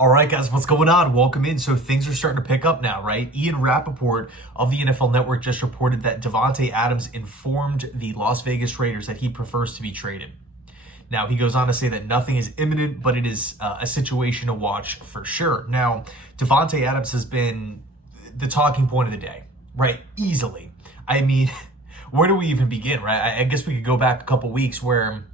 All right, guys, what's going on? Welcome in. So things are starting to pick up now, right? Ian Rapoport of the NFL Network just reported that Davante Adams informed the Las Vegas Raiders that he prefers to be traded. Now, he goes on to say that nothing is imminent, but it is a situation to watch for sure. Now, Davante Adams has been the talking point of the day, right? Easily. I mean, where do we even begin, right? I guess we could go back a couple weeks where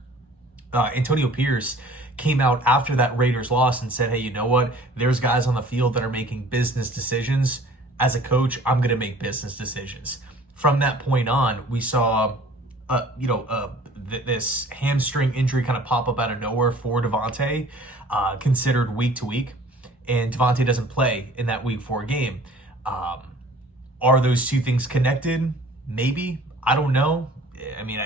Antonio Pierce came out after that Raiders loss and said, hey, you know what? There's guys on the field that are making business decisions. As a coach, I'm going to make business decisions. From that point on, we saw, this hamstring injury kind of pop up out of nowhere for Davante, considered week to week. And Davante doesn't play in that week 4 game. Are those two things connected? Maybe. I don't know. I mean,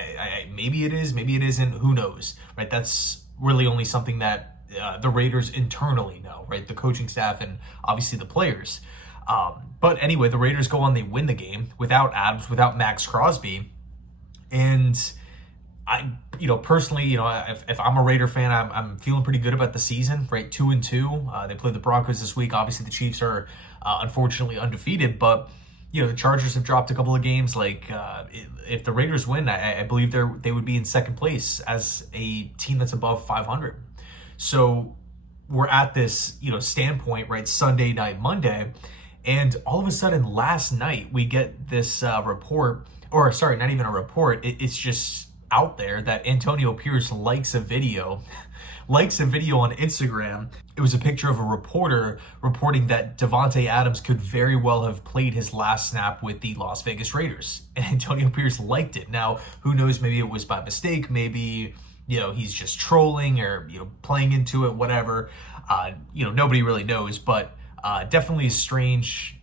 maybe it is, maybe it isn't. Who knows, right? That's really only something that the Raiders internally know, right? The coaching staff and obviously the players. But anyway, the Raiders go on, they win the game without Adams, without Max Crosby. And I, personally, if I'm a Raider fan, I'm feeling pretty good about the season, right? 2-2. They play the Broncos this week. Obviously, the Chiefs are unfortunately undefeated, but the Chargers have dropped a couple of games. If the Raiders win, I believe they would be in second place as a team that's above 500. So we're at this, standpoint, right? Sunday night, Monday. And all of a sudden last night we get this report, or sorry, not even a report. It's just out there that Antonio Pierce likes a video on Instagram. It was a picture of a reporter reporting that Davante Adams could very well have played his last snap with the Las Vegas Raiders. And Antonio Pierce liked it. Now, who knows, maybe it was by mistake, maybe, he's just trolling or, playing into it, whatever. Nobody really knows, but definitely a strange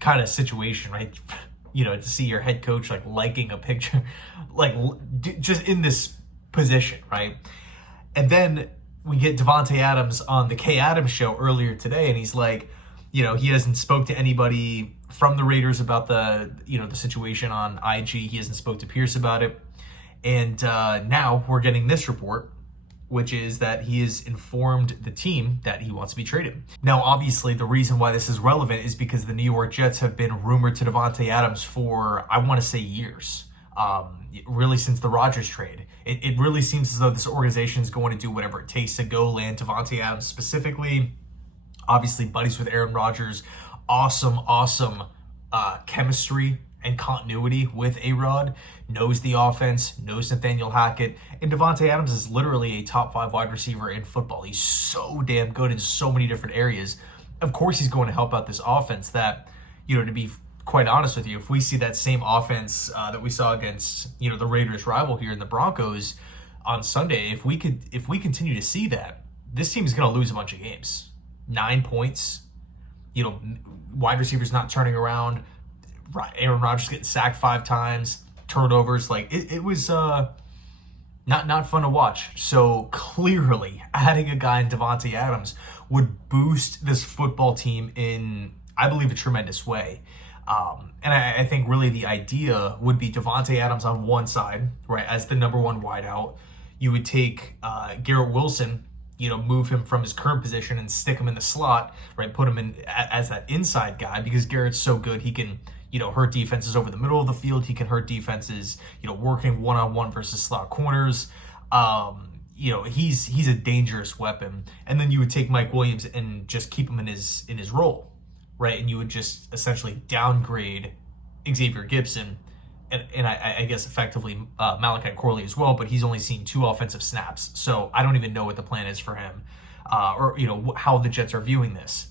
kind of situation, right? To see your head coach liking a picture, just in this position, right? And then we get Davante Adams on the Kay Adams show earlier today, and he's like, he hasn't spoke to anybody from the Raiders about the situation on IG. He hasn't spoke to Pierce about it. And now we're getting this report, which is that he has informed the team that he wants to be traded. Now, obviously, the reason why this is relevant is because the New York Jets have been rumored to Davante Adams for, I want to say, years. Really since the Rodgers trade. It really seems as though this organization is going to do whatever it takes to go land Davante Adams specifically. Obviously, buddies with Aaron Rodgers. Awesome chemistry and continuity with A-Rod. Knows the offense, knows Nathaniel Hackett. And Davante Adams is literally a top 5 wide receiver in football. He's so damn good in so many different areas. Of course, he's going to help out this offense that, to be quite honest with you, if we see that same offense that we saw against the Raiders' rival here in the Broncos on Sunday, if we continue to see that, this team is going to lose a bunch of games. 9 points, wide receivers not turning around, Aaron Rodgers getting sacked 5 times, turnovers. It was not fun to watch. So clearly, adding a guy in Davante Adams would boost this football team in, I believe, a tremendous way. And I think really the idea would be Davante Adams on one side, right, as the number 1 wideout. You would take Garrett Wilson, move him from his current position and stick him in the slot, right, put him in as that inside guy because Garrett's so good. He can, hurt defenses over the middle of the field. He can hurt defenses, working one-on-one versus slot corners. He's a dangerous weapon. And then you would take Mike Williams and just keep him in his role. Right, and you would just essentially downgrade Xavier Gibson, and I guess effectively Malachi Corley as well, but he's only seen 2 offensive snaps, so I don't even know what the plan is for him, or how the Jets are viewing this,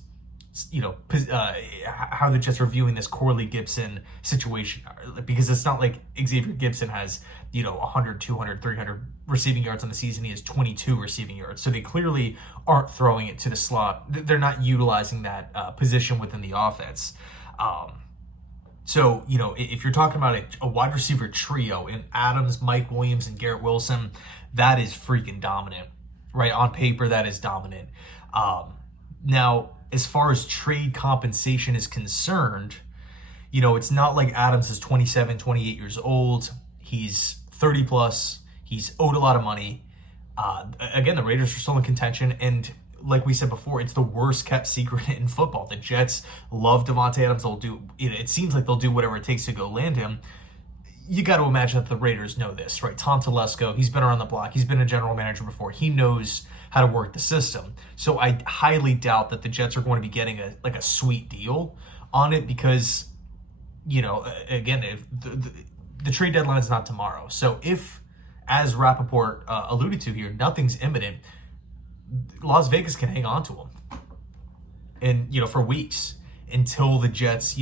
how the Jets are viewing this Corley Gibson situation, because it's not like Xavier Gibson has 100, 200, 300 receiving yards on the season. He has 22 receiving yards. So they clearly aren't throwing it to the slot. They're not utilizing that position within the offense. So, if you're talking about a wide receiver trio in Adams, Mike Williams, and Garrett Wilson, that is freaking dominant, right? On paper, that is dominant. Now, as far as trade compensation is concerned, it's not like Adams is 27, 28 years old. He's 30 plus. He's owed a lot of money. Again, the Raiders are still in contention. And like we said before, it's the worst kept secret in football. The Jets love Davante Adams. They'll do, it seems like they'll do whatever it takes to go land him. You got to imagine that the Raiders know this, right? Tom Telesco, he's been around the block. He's been a general manager before. He knows how to work the system. So I highly doubt that the Jets are going to be getting a sweet deal on it because, again, if the trade deadline is not tomorrow. So if, as Rapoport alluded to here, nothing's imminent, Las Vegas can hang on to him and, for weeks until the Jets,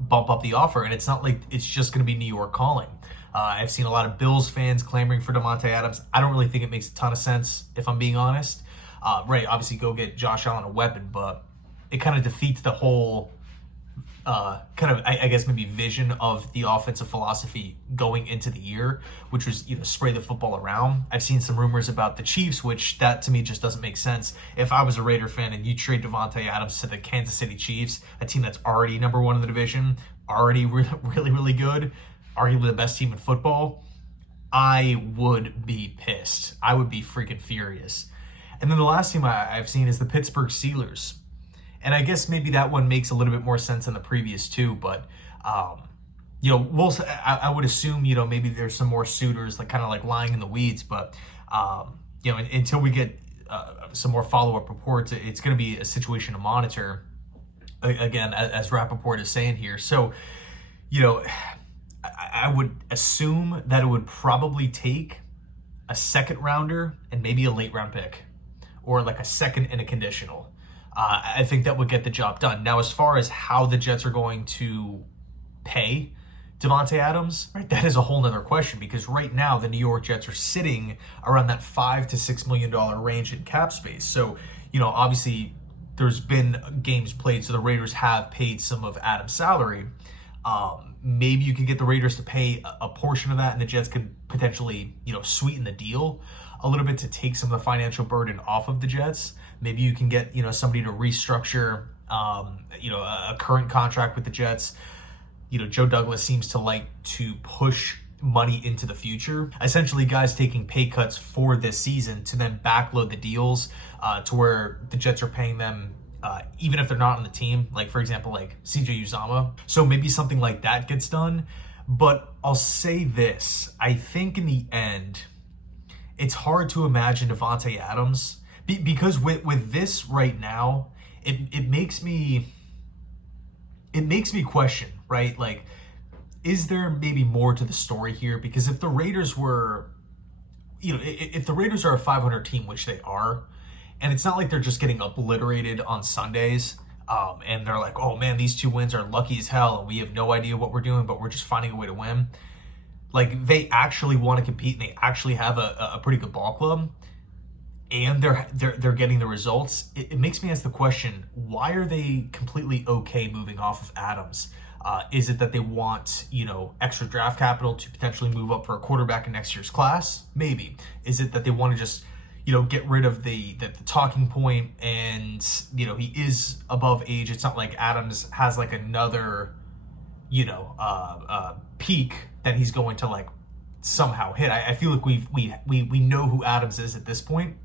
bump up the offer. And it's not like it's just going to be New York calling. I've seen a lot of Bills fans clamoring for Davante Adams. I don't really think it makes a ton of sense, if I'm being honest. Right, obviously go get Josh Allen a weapon, but it kind of defeats the whole I guess maybe vision of the offensive philosophy going into the year, which was, spray the football around. I've seen some rumors about the Chiefs, which that to me just doesn't make sense. If I was a Raider fan and you trade Davante Adams to the Kansas City Chiefs, a team that's already number one in the division, already really, really good, arguably the best team in football, I would be pissed. I would be freaking furious. And then the last team I've seen is the Pittsburgh Steelers. And I guess maybe that one makes a little bit more sense than the previous two, but I would assume maybe there's some more suitors kind of lying in the weeds, but until we get some more follow-up reports, it's going to be a situation to monitor. Again, as Rapoport is saying here, so I would assume that it would probably take a second rounder and maybe a late round pick, or a second and a conditional. I think that would get the job done. Now, as far as how the Jets are going to pay Davante Adams, right, that is a whole nother question, because right now the New York Jets are sitting around that $5 to $6 million range in cap space. So, obviously there's been games played, so the Raiders have paid some of Adams' salary. Maybe you could get the Raiders to pay a portion of that, and the Jets could potentially, sweeten the deal a little bit to take some of the financial burden off of the Jets. Maybe you can get, somebody to restructure, a current contract with the Jets. Joe Douglas seems to like to push money into the future. Essentially, guys taking pay cuts for this season to then backload the deals to where the Jets are paying them even if they're not on the team. Like, for example, CJ Uzomah. So maybe something like that gets done. But I'll say this. I think in the end, it's hard to imagine Davante Adams because with this right now, it makes me question, right? Is there maybe more to the story here? Because if the Raiders were, if the Raiders are a 500 team, which they are, and it's not like they're just getting obliterated on Sundays, and they're like, oh man, these 2 wins are lucky as hell, and we have no idea what we're doing, but we're just finding a way to win. They actually want to compete, and they actually have a pretty good ball club, and they're getting the results. It makes me ask the question, why are they completely okay moving off of Adams? Is it that they want, extra draft capital to potentially move up for a quarterback in next year's class? Maybe. Is it that they want to just, get rid of the talking point and, he is above age. It's not like Adams has another, peak that he's going to somehow hit. I feel like we know who Adams is at this point,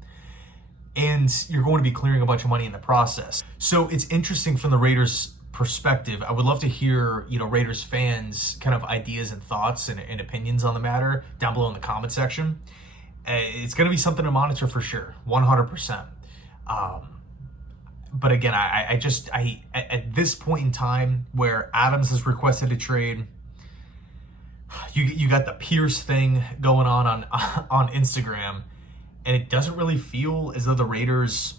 and you're going to be clearing a bunch of money in the process. So it's interesting from the Raiders' perspective. I would love to hear, Raiders fans kind of ideas and thoughts and opinions on the matter down below in the comment section. It's going to be something to monitor for sure, 100%. But again, I at this point in time where Adams has requested a trade, you got the Pierce thing going on Instagram, and it doesn't really feel as though the Raiders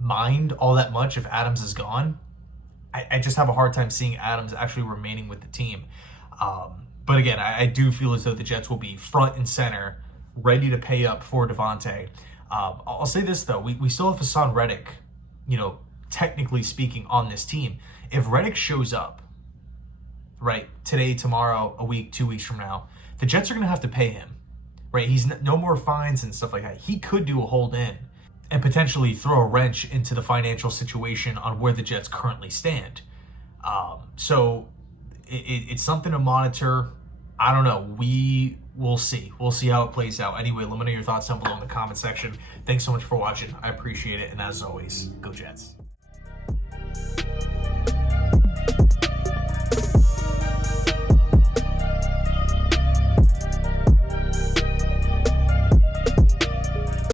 mind all that much if Adams is gone. I just have a hard time seeing Adams actually remaining with the team. But again, I do feel as though the Jets will be front and center, ready to pay up for Davante. I'll say this, though. We still have Hassan Reddick, technically speaking, on this team. If Reddick shows up, right, today, tomorrow, a week, 2 weeks from now, the Jets are going to have to pay him, right? He's no more fines and stuff like that. He could do a hold in and potentially throw a wrench into the financial situation on where the Jets currently stand. So it's something to monitor. I don't know. We we'll see. We'll see how it plays out. Anyway, let me know your thoughts down below in the comment section. Thanks so much for watching. I appreciate it. And as always, go Jets.